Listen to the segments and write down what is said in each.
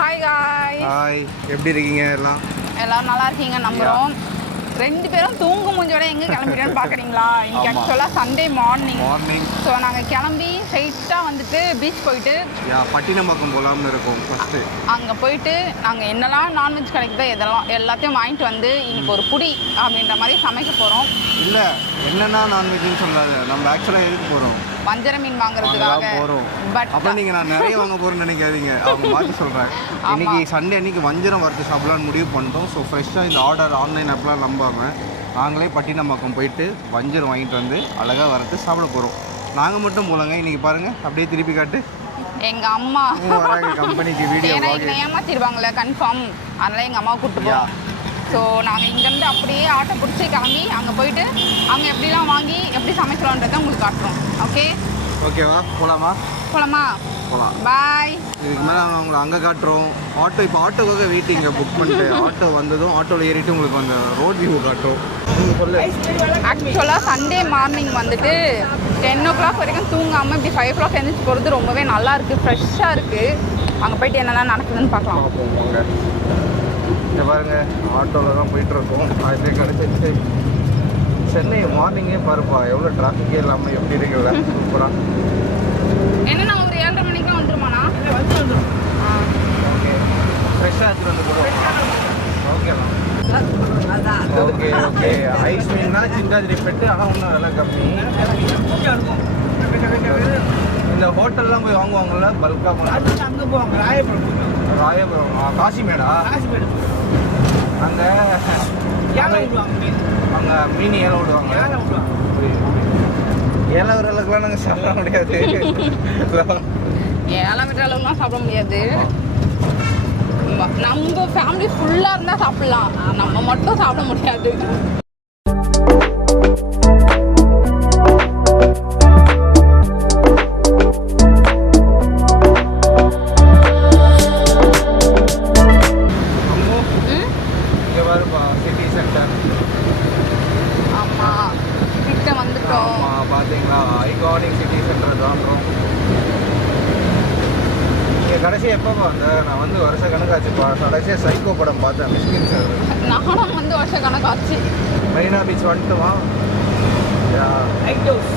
Hi guys. Hi, எப்படி இருக்கீங்க? எல்லாரும் நல்லா இருக்கீங்க நம்புறோம். ரெண்டு பேரும் தூங்கு மூஞ்சோட எங்கே கிளம்பிட்டோன்னு பார்க்குறீங்களா? இன்னைக்கு ஆக்சுவலாக சண்டே மார்னிங். ஸோ நாங்கள் கிளம்பி ஸ்ட்ரைட்டாக வந்துட்டு பீச் போயிட்டு பட்டினப்பாக்கம் போகலாம்னு இருக்கோம். ஃபஸ்ட்டு அங்கே போயிட்டு நாங்கள் என்னெல்லாம் நான்வெஜ் கிடைக்குதோ எல்லாத்தையும் வாங்கிட்டு வந்து இன்னைக்கு ஒரு புடி அப்படின்ற மாதிரி சமைக்க போகிறோம். இல்லை, என்னென்னா நான்வெஜ்னு சொல்லாது, நம்ம ஆக்சுவலாக எதுக்கு போகிறோம்? வஞ்சர மீன் வாங்குறதுக்காக போகிறோம். பட் அப்புறம் நீங்கள் நான் நிறைய வாங்க போகிறேன்னு நினைக்காதீங்க, அவங்க மாற்றி சொல்கிறேன். இன்னைக்கு சண்டே அன்னைக்கு வஞ்சரம் வறுத்து சாப்பிடலான்னு முடிவு பண்ணிட்டோம். ஸோ ஃப்ரெஷ்ஷாக இந்த ஆர்டர் ஆன்லைன் ஆப்லாம் நம்பாமல் நாங்களே பட்டினப்பாக்கம் போயிட்டு வஞ்சரம் வாங்கிட்டு வந்து அழகாக வறுத்து சாப்பிட போகிறோம். நாங்கள் மட்டும் போலங்க, இன்றைக்கி பாருங்கள், அப்படியே திருப்பி காட்டு. எங்கள் அம்மா வராங்க கம்பெனிக்கு வீடியோ ஏமாத்திடுவாங்களே கன்ஃபார்ம், அதனால் எங்கள் அம்மாவை கூப்பிட்டு போவோம். ஸோ நாங்கள் இங்கேருந்து அப்படியே ஆட்டோ பிடிச்சி கிளம்பி அங்கே போயிட்டு அங்கே எப்படிலாம் வாங்கி எப்படி சமைக்கலான்றதை உங்களுக்கு காட்டுறோம். ஓகேவா? போகலாமா? போகலாமா? போகலாம். பாய். இதுக்கு மேலே நாங்கள் உங்களை அங்கே காட்டுறோம். இப்போ ஆட்டோக்காக வெயிட்டிங்க புக் பண்ணிட்டு ஆட்டோ வந்ததும் ஆட்டோவில் ஏறிட்டு உங்களுக்கு அந்த ரோட் வியூ காட்டுறோம். நீங்கள் சொல்லு. ஆக்சுவலாக சண்டே மார்னிங் வந்துட்டு 10 o'clock வரைக்கும் தூங்காமல் இப்படி 5 o'clock எழுந்திரிச்சு போகிறது ரொம்பவே நல்லா இருக்குது, ஃப்ரெஷ்ஷாக இருக்குது. அங்கே போயிட்டு என்னெல்லாம் நடக்குதுன்னு பார்க்கலாம். போவாங்க. இங்கே பாருங்கள், ஆட்டோவில் தான் போயிட்டுருக்கோம். அது கிடச்சிச்சு. சென்னை மார்னிங்கே பாருப்பா, எவ்வளோ டிராஃபிக்கே இல்லாமல் எப்படி இருக்குல்ல, சூப்பராக. என்னென்னா ஒரு 7:30 மணிக்கெலாம் வந்துருமாண்ணா? வந்துடும். ஓகே, ஃப்ரெஷ்ஷாக எடுத்துகிட்டு வந்து போடுவோம். ஓகேண்ணா. ஓகே ஐஸ் மீன்னா சிந்தாதிரி பெட்டு, ஆனால் ஒன்றும் விலை கம்மி. இந்த ஹோட்டல்லாம் போய் வாங்குவாங்கள்ல பல்காக போனால் அங்கே போவாங்க. ராயபுரம் காசிமேடா? அங்கே அங்கே மீன் ஏழை விடுவாங்க. ஏழை விடுற அளவுக்குலாம் நாங்கள் சாப்பிட முடியாது. ஏழை விடுற அளவுக்குலாம் சாப்பிட முடியாது. நம்ம ஃபேமிலி ஃபுல்லாக இருந்தால் சாப்பிட்லாம், நம்ம மட்டும் சாப்பிட முடியாது. City centre. ஆமாம், கிட்ட வந்துட்டோம். பார்த்தீங்களா, ஐகானிக் சிட்டி சென்டர் தான்றோம். நீங்கள் கடைசியாக எப்போ வந்த? நான் வந்து வருஷ கணக்காச்சுப்பா. கடைசியாக சைக்கோ படம் பார்த்தேன், மிஷ்கின் சார். நானும் வந்து வருஷ கணக்காச்சு. மெரினா பீச் வந்துட்டுமா? Lighthouse.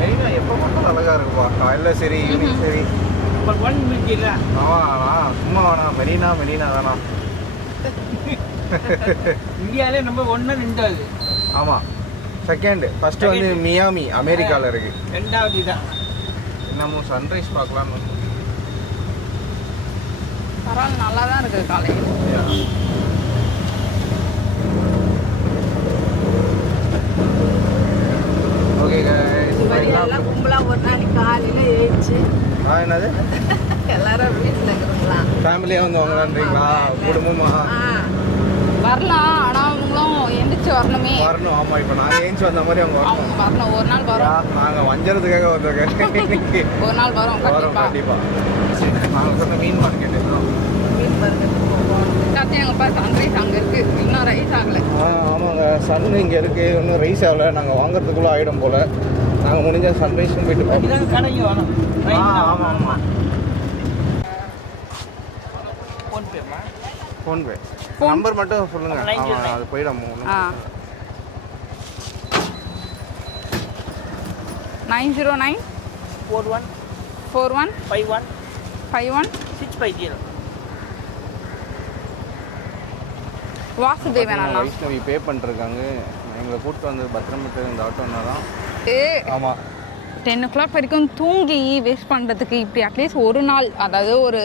மெரினா எப்போ மட்டும் அழகாக இருக்குப்பா, காலையில் சரி ஈவினிங் சரி. சும்மா வேணாம், மெரினா வேணாம். இந்தியாவிலே நம்பர் 1 2. ஆமாம், செகண்டு. ஃபஸ்ட்டு வந்து மியாமி அமெரிக்காவில் இருக்கு. ரெண்டாவது இதான். இன்னமும் சன்ரைஸ் பார்க்கலான்னு. பரவாயில்ல, நல்லா தான் இருக்குது காலையில். ஓகே எல்லாம் கும்பலா ஒரு நாளைக்கு காலையில எழுந்துச்சு. என்னது எல்லாரும் வீட்டில் இருக்கிறோங்களா, ஃபேமிலியாக வந்து வாங்கலான்றீங்களா? குடும்பமா வரலாம், ஆனால் அவங்களும் எந்திரிச்சு வரணுமே. வரணும். ஆமாம், இப்போ நாங்கள் ஏஞ்சி வந்த மாதிரி அவங்க அவங்க வரணும். ஒரு நாள் வரோம். நாங்கள் வஞ்சரத்துக்காக வந்திருக்கேன். ஒரு நாள் வரோம் கண்டிப்பாக. நாங்கள் சொன்ன மீன் மார்க்கெட்டு மீன் பறக்கிறதுக்கு போவோம். எல்லாத்தையும் எங்கள் பார்த்து சன்ரைஸ் அங்கே இருக்குது, இன்னும் ரைஸ் ஆகலை. ஆமாங்க, சன் இங்கே இருக்குது, இன்னும் ரைஸ் ஆகலை. நாங்கள் வாங்குறதுக்குள்ளே ஆகிடும் போல். நாங்கள் முடிஞ்ச சன்ரைஸும் போயிட்டு போவோம். கடைக்கு வேணும். ஆமாம். ஃபோன்பே நம்பர் மட்டும் சொல்லுங்கள். ஆமாம், அது போயிடும். 909 41 41 51 51 650. வாசுதேவன் அண்ணா வைஷ்ணவி பே பண்ணிருக்காங்க. எங்களை கூப்பிட்டு வந்து பத்திரமிட்டு இந்த ஆட்டோன்னா தான். ஆமாம், 10 o'clock வரைக்கும் தூங்கி வேஸ்ட் பண்ணுறதுக்கு இப்படி அட்லீஸ்ட் ஒரு நாள், அதாவது ஒரு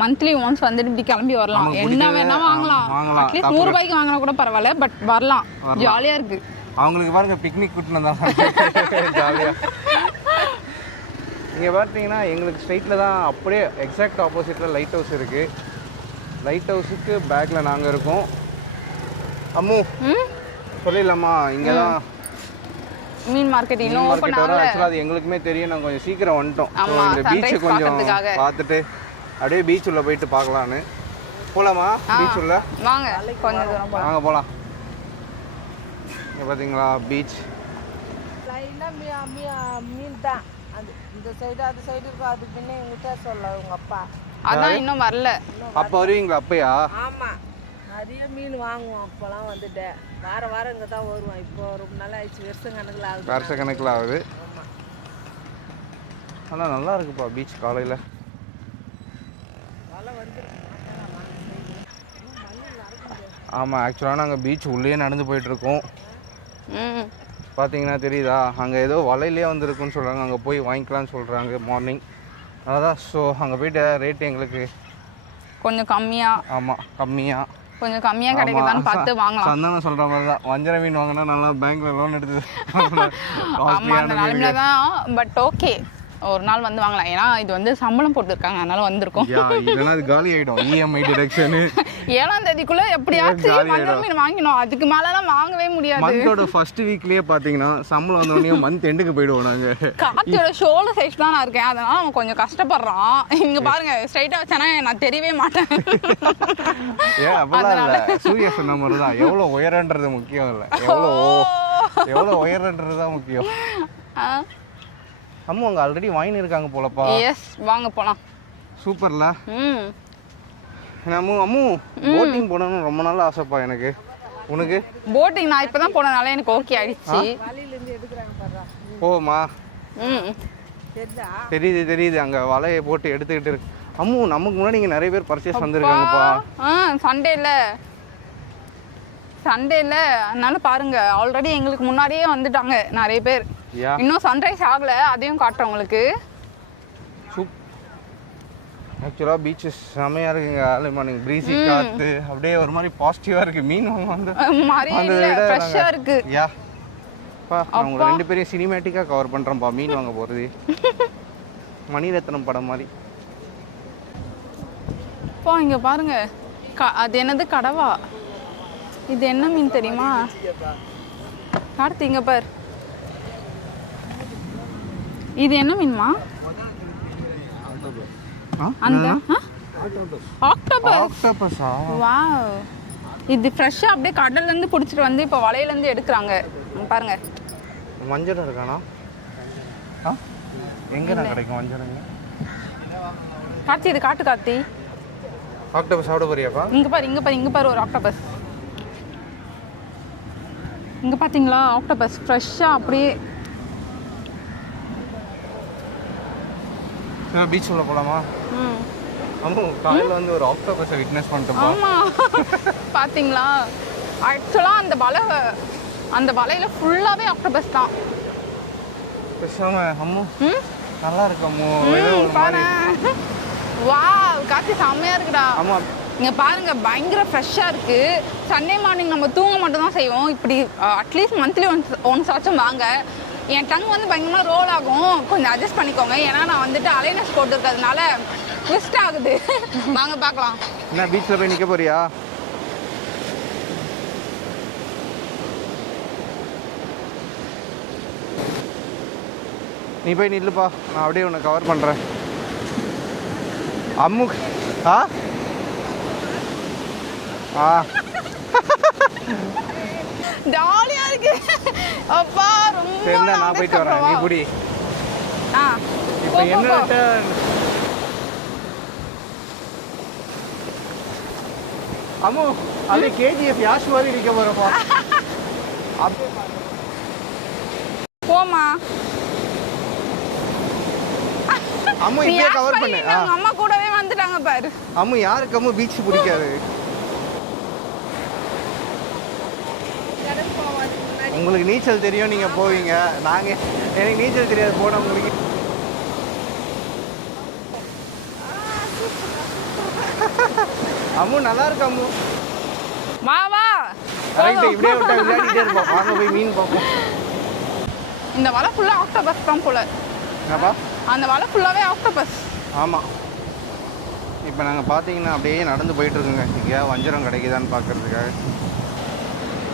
மந்த்லி ஒன்ஸ் வந்துட்டு இப்படி கிளம்பி வரலாம். என்ன வேணா வாங்கலாம். அட்லீஸ்ட் 100 ரூபாய்க்கு வாங்கினா கூட பரவாயில்ல, பட் வரலாம், ஜாலியாக இருக்குது. அவங்களுக்கு பாருங்க, பிக்னிக் கூட்டின்னு தான் ஜாலியாக. நீங்கள் பார்த்தீங்கன்னா எங்களுக்கு ஸ்ட்ரைட்டில் தான் அப்படியே எக்ஸாக்ட் ஆப்போசிட்டில் லைட் ஹவுஸ் இருக்குது. லைட் ஹவுஸுக்கு பேக்கில் நாங்கள் இருக்கோம். அம்மு சொல்லிடலாமா? இங்கே தான் மீன் மார்க்கெட் இன்னும் ஓப்பன் ஆகல. ஆக்சுவலாக அது எங்களுக்குமே தெரியும், நாங்கள் கொஞ்சம் சீக்கிரம் வந்துட்டோம். இந்த பீச்சை கொஞ்சம் பார்த்துட்டு அப்படியே பீச் உள்ள போயிட்டு பார்க்கலான்னு. போகலாமா? பீச் உள்ள வாங்க, கொஞ்சம் தூரம் வாங்க போகலாம். இங்கே பார்த்தீங்களா பீச். எல்லாம் மீன் தான். அது இந்த சைடு அது சைடு இருக்கும். அது பின்ன எங்கிட்ட சொல்ல உங்க அப்பா. அதான் இன்னும் வரல. அப்போ வருவீங்களா அப்பயா? ஆமாம், நிறைய மீன் வாங்குவோம். அப்போலாம் வந்துட்டேன் வாரம் இங்கே தான் வருவோம். இப்போ ரொம்ப நாள் ஆயிடுச்சு. வருஷ கணக்கில் ஆகுது. ஆமாம், ஆனால் நல்லா இருக்குப்பா பீச் காலையில். வலை வந்து ஆமாம், ஆக்சுவலாக நாங்கள் பீச் உள்ளே நடந்து போயிட்டுருக்கோம். ம், பார்த்தீங்கன்னா தெரியுதா, அங்கே ஏதோ வலையிலே வந்துருக்குன்னு சொல்கிறாங்க. அங்கே போய் வாங்கிக்கலாம்னு சொல்கிறாங்க மார்னிங். அதான் ஸோ அங்கே போய்ட்டு ரேட்டு எங்களுக்கு கொஞ்சம் கம்மியா. ஆமாம், கம்மியாக கொஞ்சம் கம்மியா கிடைக்குதான்னு பார்த்து வாங்கலாம். சந்தானம் சொல்கிற மாதிரி தான், வஞ்சர மீன் வாங்கினா நல்லா பேங்க்ல லோன் எடுத்து ஆமா, அந்த நிலைமையில தான். பட் ஓகே, ஒரு நாள் வந்து வாங்கலாம். ஏன்னா இது வந்து சம்பளம் போட்டுருக்காங்க, அதனால வந்திருக்கும். இல்லைன்னா அது காலி ஆகிடும். இஎம்ஐ டிடக்ஷனு 7ஆம் தேதிக்குள்ள எப்படியாச்சும் வஞ்சர மீன் வாங்கினோம். அதுக்கு மேலலாம் வாங்கவே முடியாது. மந்தோட ஃபர்ஸ்ட் வீக்லயே பார்த்தீங்கன்னா சம்பளம் வந்தோடனே மந்த் எண்டுக்கு போயிடுவோம் நாங்கள். கார்த்தியோட ஷோல சைஸ் தான் நான் இருக்கேன், அதனால அவன் கொஞ்சம் கஷ்டப்படுறான். இங்க பாருங்க, ஸ்ட்ரைட்டா வச்சானா நான் தெரியவே மாட்டேன். ஏன் அப்படிலாம் இல்லை, சூரிய சொன்ன மாதிரி தான். எவ்வளோ உயரன்றது முக்கியம் இல்லை, எவ்வளோ உயரன்றது தான் முக்கியம். அம்மா அங்கே ஆல்ரெடி வாங்கி இருக்காங்க போலப்பா. எஸ், வாங்க போலாம். சூப்பர்ல. ம், அம்மு போட்டிங் போகணும்னு ரொம்ப நாள் ஆசைப்பா எனக்கு. உனக்கு? போட்டிங் நான் இப்பதான் போனனால எனக்கு ஓகே ஆயிடுச்சு. வலையிலேருந்து எடுக்கிறாங்க பாரு. போமா? ம், தெரியுது அங்கே வலையை போட்டு எடுத்துக்கிட்டு இருக்கு. அம்மு நமக்கு முன்னாடி இங்கே நிறைய பேர் பர்ச்சேஸ் வந்திருக்காங்கப்பா. சண்டேல அதனால பாருங்க, ஆல்ரெடி எங்களுக்கு முன்னாடியே வந்துட்டாங்க நிறைய பேர். இன்னும் சன்ரைஸ் ஆகல, அதையும் காட்டுறேன் உங்களுக்கு. ஆக்சுவலாக பீச்சஸ் செம்மையாக இருக்குங்க. ஏர்லி மார்னிங் ப்ரீஸி காற்று அப்படியே ஒரு மாதிரி பாசிட்டிவாக இருக்குது. மீன் வந்து ஃப்ரெஷ்ஷாக இருக்கு. பா அவங்க 2 பேரையும் சினிமேட்டிக்காக கவர் பண்ணுறோம்ப்பா மீன் வாங்க போகிறது. மணிரத்னம் படம் மாதிரி. இப்போ இங்கே பாருங்க, அது என்னது கடவா? இது என்ன மீன் தெரியுமா? கார்த்திங்க பார், இது என்ன மீன்மா? அந்த ஆக்டோபஸா? வாவ், இது ஃப்ரெஷ்ஷாக அப்படியே கடல்லேருந்து பிடிச்சிட்டு வந்து இப்போ வலையிலேருந்து எடுக்கிறாங்க பாருங்க. வஞ்சரம் இருக்கானா? எங்கே நான் கிடைக்கும் வஞ்சரங்க? கார்த்தி, இது காட்டு கார்த்தி. ஆக்டோபஸ் சாப்பிட போறியாப்பா? இங்கே பாரு ஒரு ஆக்டோபஸ். இங்கே பார்த்தீங்களா ஆக்டோபஸ் ஃப்ரெஷ்ஷாக அப்படியே. பீச் உள்ள போலாமா? ஆமாம், காலையில் வந்து ஒரு ஆக்டோபஸை விட்னஸ் பண்ணிட்டோம். ஆமாம், பார்த்தீங்களா? ஆக்சுவலாக அந்த வலையில் ஃபுல்லாகவே ஆக்டோபஸ் தான். பேசாம அம்மு நல்லா இருக்கு அம்மு. வாவ், காற்று செம்மையாக இருக்குடா. ஆமாம், இங்கே பாருங்க, பயங்கர ஃப்ரெஷ்ஷாக இருக்குது. சண்டே மார்னிங் நம்ம தூங்க மட்டும் தான் செய்வோம். இப்படி அட்லீஸ்ட் மந்த்லி ஒன்ஸ் ஆச்சும் வாங்க. என் டங் வந்து பயங்கரமாக ரோல் ஆகும், கொஞ்சம் அட்ஜஸ்ட் பண்ணிக்கோங்க. ஏன்னா நான் வந்துட்டு அலைனஸ் போட்டுருக்கிறதுனால ட்விஸ்ட் ஆகுது. வாங்க பார்க்கலாம். என்ன பீச்சில் போய் நிற்க போறியா? நீ போய் நில்லுப்பா, நான் அப்படியே உன்னை கவர் பண்ணுறேன். அம்மு ஜாலியா இருக்கு அப்பா, ரொம்ப. சரி, நான் போயிட்டு வரேன், நீ புடி. இப்போ என்ன அம்மு, அது கேஜிஎஃப் யாஷ் மாதிரி இருக்க போறப்பா. போமா அம்மு, இப்படியே கவர் பண்ணு. அம்மா கூடவே வந்துட்டாங்க பாரு. அம்மு, யாருக்கு அம்மு பீச் பிடிக்காது? உங்களுக்கு நீச்சல் தெரியும், நீங்க போவீங்க. எனக்கு நீச்சல் தெரியாது, போன உங்களுக்கு. அம்மு நல்லா இருக்கு அம்மு. வா கரெக்ட், இப்படியே விட்டா விளையாடிட்டே இருப்போம். வாங்க போய் மீன் பார்ப்போம். இந்த வலை ஃபுல்லா ஆக்டோபஸ் தான் போல. என்னப்பா? அந்த வலை ஃபுல்லாவே ஆக்டோபஸ். ஆமாம். இப்போ நாங்கள் பார்த்தீங்கன்னா அப்படியே நடந்து போயிட்டுருக்குங்க. இங்கே வஞ்சரம் கிடைக்குதான்னு பார்க்குறதுக்காக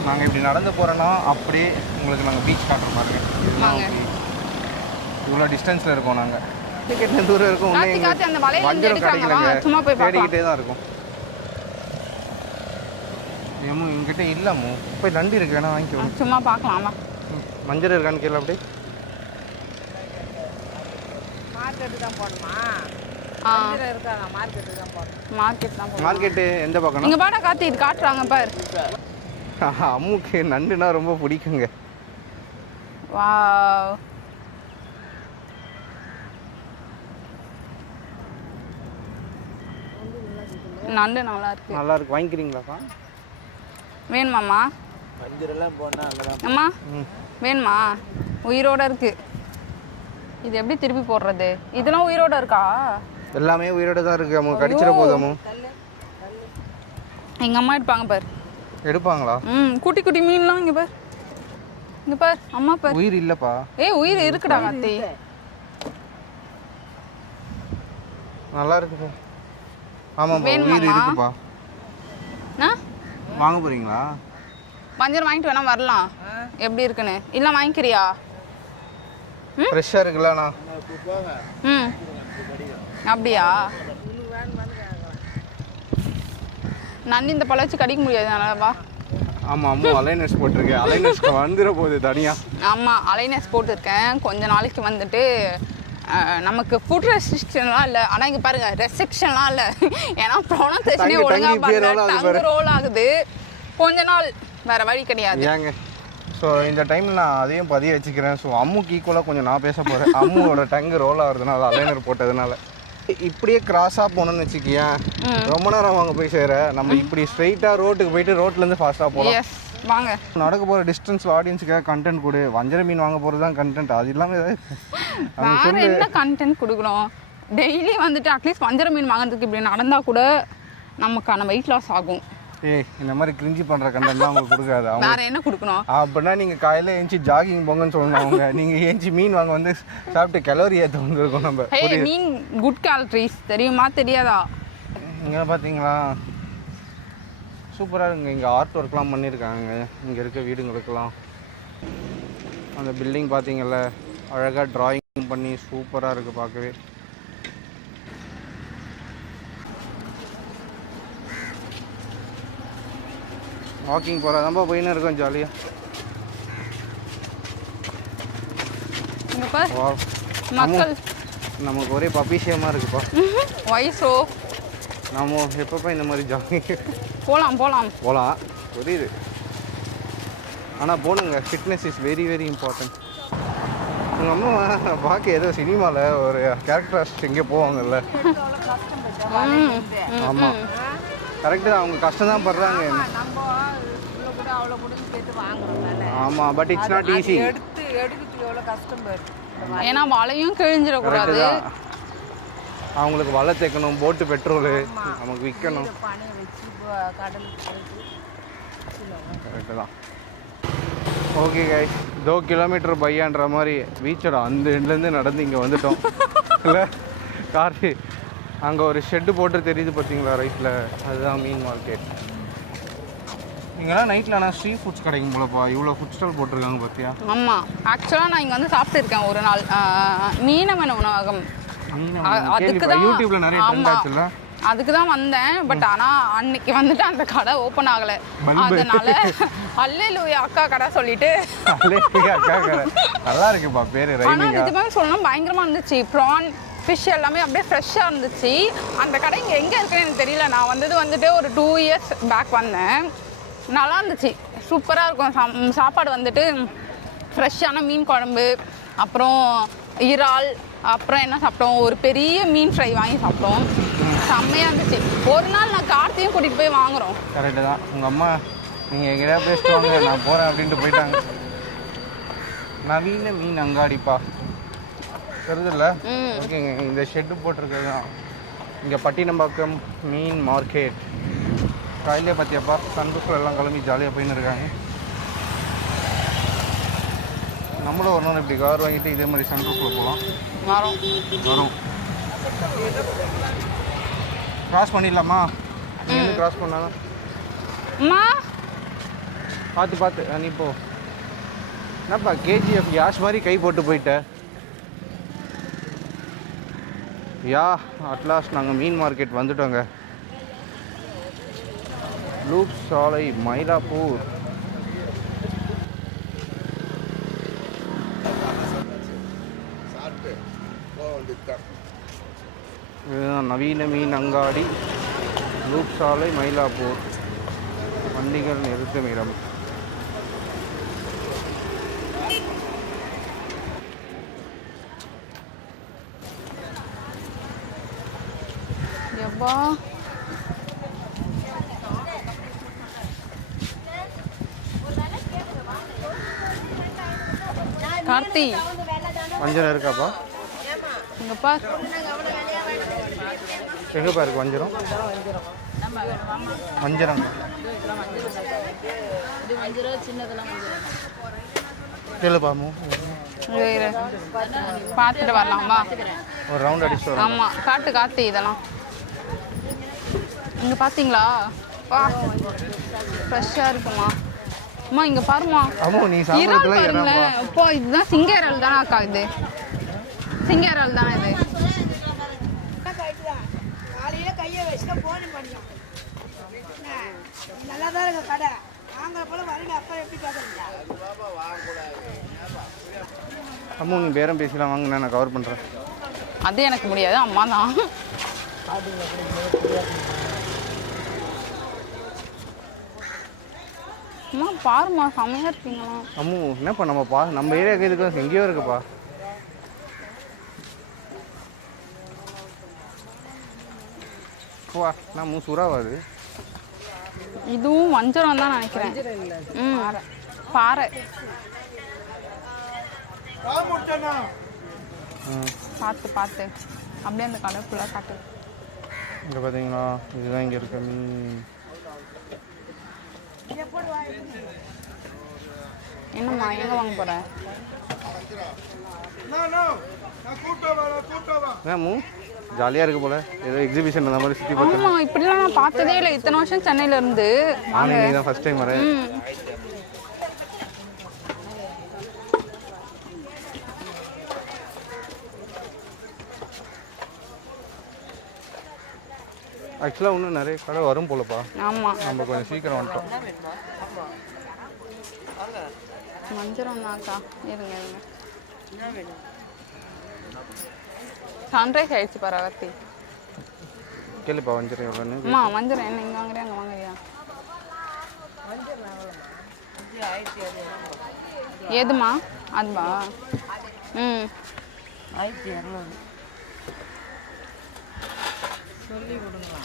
நாங்கள் இப்படி நடந்து போகிறோன்னா அப்படியே உங்களுக்கு நாங்கள் பீச் காட்டுற மாதிரி இருக்கு. இவ்வளோ டிஸ்டன்ஸில் இருக்கோம் நாங்கள். டிக்கெட் தூரம் இருக்கும், வஞ்சரம் கிடைக்கலங்க, தேடிக்கிட்டே தான் இருக்கும். ஏமோ எங்கிட்ட இல்லைம்மோ, போய் நண்டு இருக்கு, வேணா வாங்கிக்கோ. சும்மா பார்க்கலாமா? வஞ்சரம் இருக்கான்னு கேள்வி. அப்படியே மார்க்கெட்டு தான் போகணுமா? ஆ வஞ்சிரம் இருக்காங்க, மார்க்கெட்டு தான் போகணும். மார்க்கெட் தான் போகணும். மார்க்கெட்டு எந்த பக்கம்? இங்கே பாட காத்தி இது காட்டுறாங்க பார். அம்முக்கு நண்டுனா ரொம்ப பிடிக்குங்க. வாவ். நண்டு நல்லா இருக்கு. நல்லா இருக்கு, வாங்கிக்கிறீங்களாப்பா? வேணுமாம்மா? வஞ்சிரெல்லாம் போனால் அங்கே தான். அம்மா வேணுமா? உயிரோட இருக்கு. இது எப்படி திருப்பி போடுறது? இதெல்லாம் உயிரோட இருக்கா? எல்லாமே உயிரோட தான் இருக்கு. அம்மா கடிச்சிட போதாமோ? எங்க அம்மா எடுப்பாங்க பார். எடுப்பாங்களா? குட்டி குட்டி மீன்லாம் இங்க பார். இங்க பார் அம்மா பார். உயிர் இல்லப்பா. உயிர் இருக்குடா காத்தி. நல்லா இருக்குப்பா. ஆமாப்பா உயிர் இருக்குப்பா. வாங்க போறீங்களா? வஞ்சரம் வாங்கிட்டு வேணா வரலாம். எப்படி இருக்குன்னு இல்ல வாங்கிக்கிறியா? ஃப்ரெஷ்ஷாக இருக்குல்லண்ணா. அப்படியா? நண்டு இந்த பழம் வச்சு கடிக்க முடியாது நல்லவா? ஆமாம் அம்மா அலைனஸ் போட்டிருக்கேன். அலைனஸ்க்கு வந்துட போகுது தனியாக. ஆமாம் அலைனஸ் போட்டிருக்கேன். கொஞ்ச நாளைக்கு வந்துட்டு நமக்கு ஃபுட் ரெஸ்ட்ரிக்ஷன்லாம் இல்லை. ஆனால் இங்கே பாருங்க ரெஸ்ட்ரிக்ஷன்லாம் இல்லை. ஏன்னா ப்ரொனன்சேஷனே ஒழுங்காக பண்ணல, டங்கு ரோல் ஆகுது. கொஞ்ச நாள் வேற வழி கிடையாது. ஏங்க ஸோ இந்த டைமில் நான் அதையும் பதிய வச்சுக்கிறேன். ஸோ அம்முக்கு ஈக்குவலாக கொஞ்சம் நான் பேச போகிறேன். அம்முவோட டங்கு ரோல் ஆகுறதுனால அலைனர் போட்டதுனால இப்படியே கிராஸாக போகணும்னு வச்சுக்கியேன். ரொம்ப நேரம் வாங்க போய் சேர நம்ம இப்படி ஸ்ட்ரைட்டாக ரோட்டுக்கு போயிட்டு ரோட்லேருந்து ஃபாஸ்ட்டாக போகலாம். வாங்க நடக்க போகிற டிஸ்டன்ஸில் ஆடியன்ஸுக்காக கண்டென்ட் கொடு. வஞ்சர மீன் வாங்க போகிறது தான் கண்டென்ட். அது இல்லாமல் வேற என்ன கண்டென்ட் கொடுக்கணும்? டெய்லி வந்துட்டு அட்லீஸ்ட் வஞ்சர மீன் வாங்குறதுக்கு இப்படி நடந்தால் கூட நமக்கான வெயிட் லாஸ் ஆகும். இந்த மாதிரி கிரிஞ்சி பண்ணுற கண்டென்ட்லாம் உங்களுக்கு கொடுக்காது. வேற என்ன கொடுக்கணும்? அப்படின்னா நீங்கள் காலையில் ஏஞ்சி ஜாகிங் போங்கன்னு சொல்லணும். அவங்க நீங்கள் ஏஞ்சி மீன் வாங்க வந்து சாப்பிட்டு கலோரி ஏற்ற வந்துருக்கோம் நம்ம. மீன் குட் கேலரிஸ் தெரியுமா தெரியாதா? இங்கே பார்த்தீங்களா சூப்பராக இருக்குங்க. இங்கே ஆர்ட் ஒர்க்லாம் பண்ணியிருக்காங்க. இங்கே இருக்க வீடுங்களுக்கெல்லாம் அந்த பில்டிங் பார்த்தீங்கல்ல அழகாக ட்ராயிங் பண்ணி சூப்பராக இருக்குது பார்க்கவே. வாக்கிங் போகிறதாம்பா போயின்னு இருக்கோம் ஜாலியாக. மக்கள் நமக்கு ஒரே பப்பிஷியமாக இருக்குப்பா. வயசோ நம்ம எப்பப்போ இந்த மாதிரி ஜாலிங் போகலாம் புரியுது. ஆனால் போகணுங்க. Fitness is very very important. உங்கள் அம்மா பார்க்க ஏதோ சினிமாவில் ஒரு கேரக்டர்ஸ் எங்கே போவாங்கல்ல. ஆமாம் கரெக்டு தான். அவங்க கஷ்டம் தான் படுறாங்க. ஆமாம் பட் இட்ஸ் நாட் ஈஸி. ஏன்னா வலையும் கிழிஞ்சிடக்கூடாது. அவங்களுக்கு வலை தேக்கணும், போட்டு பெட்ரோலு நமக்கு விற்கணும். கரெக்டு தான். ஓகே கைஸ் 2 கிலோமீட்டர் பையான்ற மாதிரி பீச்சோட அந்த எண்ட்லேருந்து நடந்து இங்கே வந்துட்டோம். இல்லை காரு அங்கே ஒரு ஷெட்டு போட்டு தெரியுது பார்த்தீங்களா ரைட்டில், அதுதான் மீன் மார்க்கெட். இங்கெல்லாம் நைட்டில் ஆனால் ஸ்ட்ரீட் ஃபுட்ஸ் கிடைக்கும் போலப்பா. இவ்வளோ ஃபுட் ஸ்டால் போட்டிருக்காங்க பார்த்தியா? ஆமாம் ஆக்சுவலாக நான் இங்கே வந்து சாப்பிட்டுருக்கேன் ஒரு நாள். மீனவன உணவகம். அதுக்கு தான் யூடியூப்ல நிறைய ட்ரெண்ட் ஆச்சுல்ல, அதுக்கு தான் வந்தேன். பட் ஆனால் அன்னைக்கு வந்துட்டு அந்த கடை ஓப்பன் ஆகலை. அதனால அல்லேலூயா அக்கா கடை சொல்லிட்டு அக்கா கடை நல்லா இருக்குப்பா பேர். ஆனால் நிஜமாக சொல்லணும் பயங்கரமாக இருந்துச்சு. ப்ரான் ஃபிஷ் எல்லாமே அப்படியே ஃப்ரெஷ்ஷாக இருந்துச்சு. அந்த கடை இங்கே எங்கே இருக்குன்னு எனக்கு தெரியல. நான் வந்துட்டு ஒரு 2 இயர்ஸ் பேக் வந்தேன். நல்லா இருந்துச்சு, சூப்பராக இருக்கும். சாப்பாடு வந்துட்டு ஃப்ரெஷ்ஷான மீன் குழம்பு, அப்புறம் இறால், அப்புறம் என்ன சாப்பிட்டோம், ஒரு பெரிய மீன் ஃப்ரை வாங்கி சாப்பிட்டோம். செம்மையாக இருந்துச்சு. ஒரு நாள் நான் கார்த்தியும் கூட்டிகிட்டு போய் வாங்குகிறோம். கரெக்டு தான். உங்கள் அம்மா நீங்கள் எங்கேயா பேசிட்டு வாங்க நான் போகிறேன் அப்படின்ட்டு போயிட்டாங்க. நவீன மீன் அங்காடிப்பா தெரியுதுல்ல? ஓகேங்க. இந்த ஷெட்டு போட்டிருக்கிறது தான் இங்கே பட்டினம்பாக்கம் மீன் மார்க்கெட். காலையிலே பார்த்தியாப்பா சன்ரூஃபில் எல்லாம் கிளம்பி ஜாலியாக போயின்னு இருக்காங்க. நம்மளும் ஒரு நாள் இப்படி கார் வாங்கிட்டு இதே மாதிரி சன்ரூஃபில் போகலாம். வரும் கிராஸ் பண்ணிடலாமா? நீங்கள் கிராஸ் பண்ணாலும் பார்த்து நீ போ. என்னப்பா கேஜிஎஃப் யாஷ் மாதிரி கை போட்டு போயிட்ட. யா அட்லாஸ்ட் நாங்கள் மீன் மார்க்கெட் வந்துட்டோங்க. லூப் சாலை மயிலாப்பூர். இதுதான் நவீன மீன் அங்காடி, லூப் சாலை, மயிலாப்பூர். வண்டிகள் நிறுத்தும் இடம். எப்பா கார்த்தி வஞ்சரம் இருக்காப்பா? இங்கப்பா எங்கப்பா இருக்கு வஞ்சரம்? வஞ்சரம் கேளுப்பாமு பார்த்துட்டு வரலாமா? ஒரு ரவுண்ட் அடிச்சுட்டு வரோம். ஆமாம் காட்டு கார்த்தி இதெல்லாம் இங்கே பார்த்தீங்களா? வா ஃப்ரெஷ்ஷாக இருக்குமா? அம்மா இங்கே பாருமா, ஆமாம் நீ இறால் சாப்பிட்றதுல பாருங்களேன். அப்போ இதுதான் சிங்கேரல் தானே அக்கா? இது சிங்கேரல் தானே இது? காலையில் கையை வச்சுட்டு போன் பண்ணோம். நல்லா தான் இருக்க கடை. நாங்கள் போல வரீங்க, அப்பா எப்படி பேசுறீங்க? அம்மா நீ பேரம் பேசலாம் வாங்க, நான் கவர் பண்ணுறேன். அது எனக்கு முடியாது, அம்மா தான். அம்மா பாருமா, செம்மையாக இருக்கீங்களா? அம்மு என்னப்பா நம்ம ஏரியாவுக்கு இதுக்கு எங்கேயோ இருக்குப்பா. வா நான் சூறாவாது. இதுவும் வஞ்சரம் தான் நினைக்கிறேன். பாறை. பார்த்து பார்த்து அப்படியே அந்த கடை ஃபுல்லாக காட்டு. இங்கே பார்த்தீங்களா, இதுதான் இங்கே இருக்க மீன். என்னம்மா எங்கே வாங்க போகிற? ஏன் ஜாலியாக இருக்கு போல, ஏதோ எக்ஸிபிஷன் அந்த மாதிரி சுற்றி பார்த்து. ஆமாம், இப்படிலாம் நான் பார்த்ததே இல்லை இத்தனை வருஷம் சென்னையில இருந்து. நானே நீ தான் ஃபர்ஸ்ட் டைம் வரேன். ஆக்சுவலாக இன்னும் நிறைய கடை வரும் போலப்பா. ஆமாம், நம்ம கொஞ்சம் சீக்கிரம் வந்துட்டோம். வஞ்சரம் தான்க்கா. இருங்க இருங்க, சன்ரைஸ் ஆயிடுச்சு பாரு அவர்த்தி. கேளுப்பா வஞ்சரம் எவ்வளோன்னு. அம்மா வஞ்சரம் என்ன இங்கே வாங்குறியா அங்கே வாங்குறியா? ஏதுமா அதுவா? 1200 சொல்லி கொடுங்களா?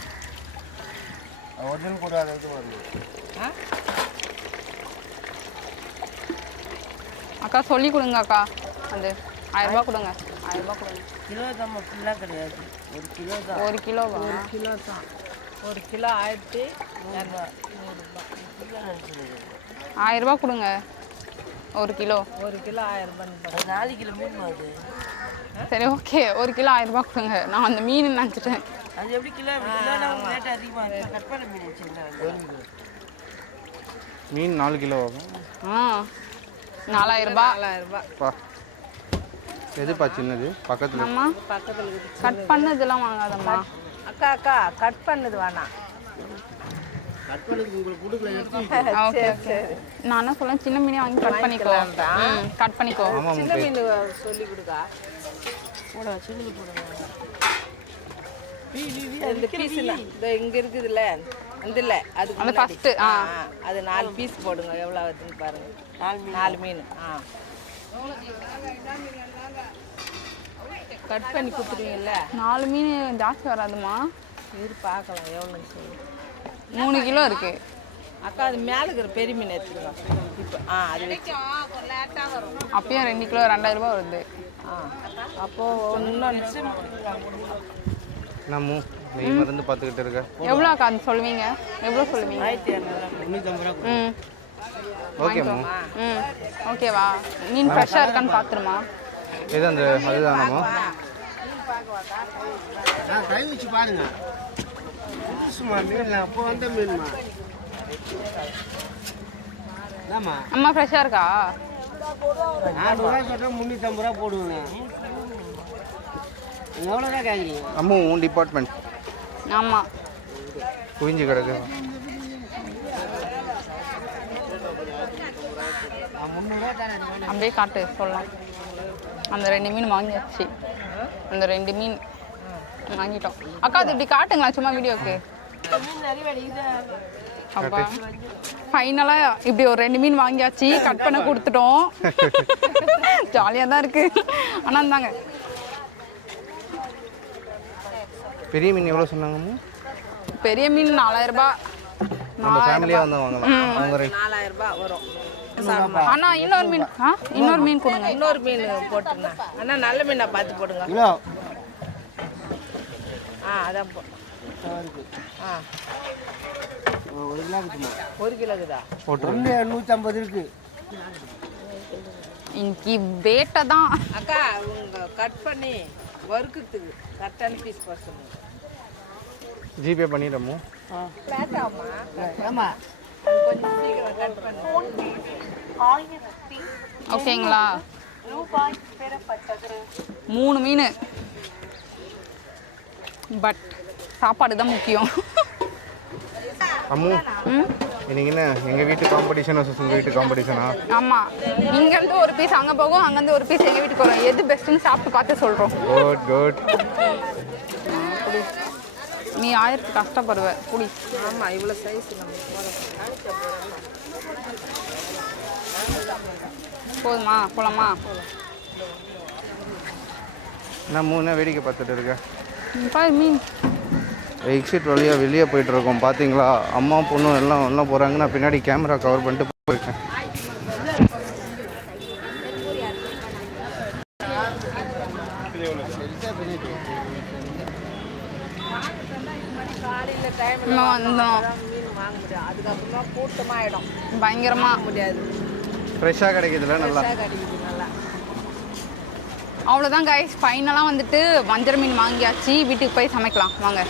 ஒரிஜினல் கூட அது வருது. அக்கா சொல்லி கொடுங்க அக்கா. அது 1000 ரூபாய் கொடுங்க, 1000 ரூபாய் கொடுங்க. கிலோ தான் ஃபுல்லாக கிடையாது, 1 கிலோ தான். 1 கிலோவா? 1 கிலோ தான். 1 கிலோ 1200. 1000 ரூபாய் கொடுங்க 1 கிலோ. 1 கிலோ 1000 ரூபாய். 4 கிலோ மீன் வருது. சரி ஓகே, 1 கிலோ 1000 ரூபாய் கொடுங்க. நான் அந்த மீன் நினச்சிட்டேன். அது எப்படி கிலோ ரேட் அதிகமாக இருக்குது? கட் பண்ண மீன் வச்சுருந்தேன். மீன் 4 கிலோ ஆகும். 4000 ரூபாய். 4000 ரூபாய். பா எதுப்பா சின்னது பக்கத்தில்? அம்மா பக்கத்தில் கட் பண்ணதெல்லாம் வாங்காதம்மா. அக்கா அக்கா கட் பண்ணது வேணாம். ஓகே ஓகே, நான் என்ன சொல்லேன், சின்ன மீனே வாங்கி கட் பண்ணிக்கோ. கட் பண்ணிக்கோ. சின்ன மீன் சொல்லி கொடுக்கா. சின்னது போடுங்க. இந்த பீஸ் இந்த இங்கே இருக்குதுல்ல, இந்த இல்லை அது அந்த ஃபஸ்ட்டு. அது 4 பீஸ் போடுங்க, எவ்வளோ ஆகுதுன்னு பாருங்க. 4 மீன். கட் பண்ணி கொடுத்துருவீங்கல்ல? 4 மீன் ஜாஸ்தி வராதுமா. இது பார்க்கலாம் எவ்வளோன்னு சொல்லி. 3 கிலோ இருக்கு அக்கா. அது மேலே இருக்கிற பெரிய மீன் எடுத்துருங்க இப்போ. அது வச்சு அப்பயும் 2 கிலோ 2000 ரூபாய் வருது. அப்போது இன்னொன்று நம்ம நெய் மருந்து பார்த்துக்கிட்டு இருக்க. எவ்வளோ அக்கா அது சொல்லுவீங்க? எவ்வளோ சொல்லுவீங்க? 1200. ஓகேம்மா. ஓகேவா? மீன் ஃப்ரெஷ்ஷாக இருக்கான்னு பார்த்துருமா? எது அந்த அதுதானம்மா? கை வச்சு பாருங்க. சும்மா மீன் அப்போ வந்த மீன்மா. அம்மா ஃப்ரெஷ்ஷாக இருக்கா? 400 ரூபா சொன்னா 350 ரூபா போடுவேங்க. எவ்வளோதான் கேட்குறீங்க? அம்மா உன் டிபார்ட்மெண்ட். ஆமாம், குவிஞ்சு கிடக்கு. அப்படியே காட்டு சொல்லலாம். அந்த 2 மீன் வாங்கியாச்சு. அந்த 2 மீன் வாங்கிட்டோம். அக்கா அது இப்படி காட்டுங்களா சும்மா வீடியோக்கு. அப்பா ஃபைனலாக இப்படி ஒரு 2 மீன் வாங்கியாச்சு, கட் பண்ண கொடுத்துட்டோம். ஜாலியாக தான் இருக்கு. ஆனால் இருந்தாங்க பெரிய மீன் எவ்வளோ சொன்னாங்கம்மா? பெரிய மீன் 4000 ரூபாய். நம்ம ஃபேமிலியாக வந்து வாங்கலாம். அவங்க 4000 ரூபாய் வரும். அண்ணா இன்னொரு மீன் இன்னொரு மீன் கொடுங்க. இன்னொரு மீன் போட்டுருங்க அண்ணா, நல்ல மீனை பார்த்து போடுங்க. கிலோ அதான் ஆ 1 கிலோ இருக்குமா? 1 கிலோக்குதா? ஒன்று 150 இருக்கு. இன்னைக்கு வேட்டை தான். அக்கா உங்க கட் பண்ணி வறுக்கிறதுக்கு கரெக்டான பீஸ் போட சொல்லுங்க. ஜிபே பண்ணிடுறோமோ? ஆமாம் கொஞ்சம் சீக்கிரம் கட் பண்ணி. ஓகேங்களா? 3 மீன். பட் சாப்பாடு தான் முக்கியம். அம்மு இன்னைக்கு என்ன எங்கள் வீட்டு காம்படிஷன் உங்கள் வீட்டு காம்படிஷனா? ஆமாம், இங்கேருந்து ஒரு பீஸ் அங்கே போகும், அங்கேருந்து ஒரு பீஸ் எங்கள் வீட்டுக்கு வரும். எது பெஸ்ட்டுன்னு சாப்பிட்டு பார்த்து சொல்கிறோம். குட் நீ 1000 கஷ்டப்படுவ குடி. ஆமாம், இவ்வளோ சைஸ் நம்ம போதுமா? போலாமா? நான் 3 வேடிக்கை பார்த்துட்டு இருக்கேன். பாரு மீன். எக்ஸிட் வழியாக வெளியே போயிட்டுருக்கோம். பார்த்தீங்களா, அம்மா பொண்ணும் எல்லாம் ஒன்றா போகிறாங்க. நான் பின்னாடி கேமரா கவர் பண்ணிட்டு போயிருக்கேன். காலையில் டைமில் இன்னும் வந்தோம். மீன் வாங்க முடியும். அதுக்கப்புறமா கூட்டமாக ஆகிடும், பயங்கரமாக முடியாது. ஃப்ரெஷ்ஷாக கிடைக்குதுல்ல, நல்லா கிடைக்குது நல்லா. அவ்வளோதான் கைஸ், ஃபைனலாக வந்துட்டு வஞ்சர மீன் வாங்கியாச்சு. வீட்டுக்கு போய் சமைக்கலாம் வாங்க.